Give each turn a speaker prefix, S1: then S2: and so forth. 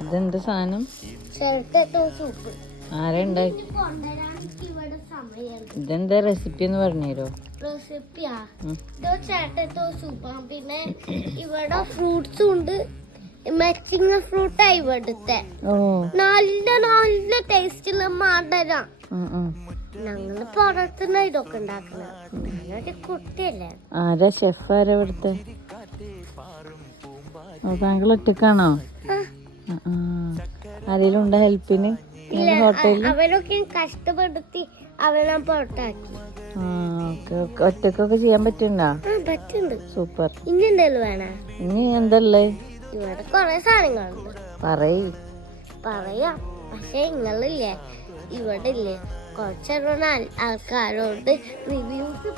S1: ഇതെന്ത് സാധനം?
S2: ചിരട്ട സൂപ്പ്
S1: ആരാ ഉണ്ടാക്കി?
S2: കൊണ്ടുവരാൻ
S1: ഇതെന്താ റെസിപ്പി എന്ന് പറഞ്ഞുതരോ?
S2: റെസിപ്പിയാ ചേട്ടത്തോ സൂപ്പാണ് പിന്നെ ഇവിടെ ഫ്രൂട്ട്സും ഉണ്ട്. മെച്ചിങ്ങ ഫ്രൂട്ടാ ഇവിടുത്തെ. നല്ല നല്ല ടേസ്റ്റുള്ള
S1: ആ.
S2: ഞങ്ങൾ പുറത്തുനിന്ന് ഇതൊക്കെ ഞാനൊരു കുട്ടിയല്ലേ.
S1: ആരാ ഷെഫ് ആരാ ഇവിടുത്തെ? താങ്കൾ ഒറ്റക്കാണോ. ആരെങ്കിലും ഉണ്ടോ ഹെൽപ്പിന്?
S2: അവരൊക്കെ കഷ്ടപ്പെടുത്തി അവനെ പുറത്താക്കി.
S1: ഒറ്റക്കൊക്കെ ചെയ്യാൻ പറ്റുണ്ടോ സൂപ്പർ.
S2: ഇനി എന്തെങ്കിലും വേണേ?
S1: ഇനി എന്തല്ലേ?
S2: ഇവിടെ കൊറേ സാധനങ്ങളുണ്ട്.
S1: പറയ്.
S2: പറയാ. പക്ഷെ നിങ്ങളില്ലേ ഇവിടെ ഇല്ലേ കുറച്ചറിവുള്ള ആൾക്കാരോട് റിവ്യൂസ്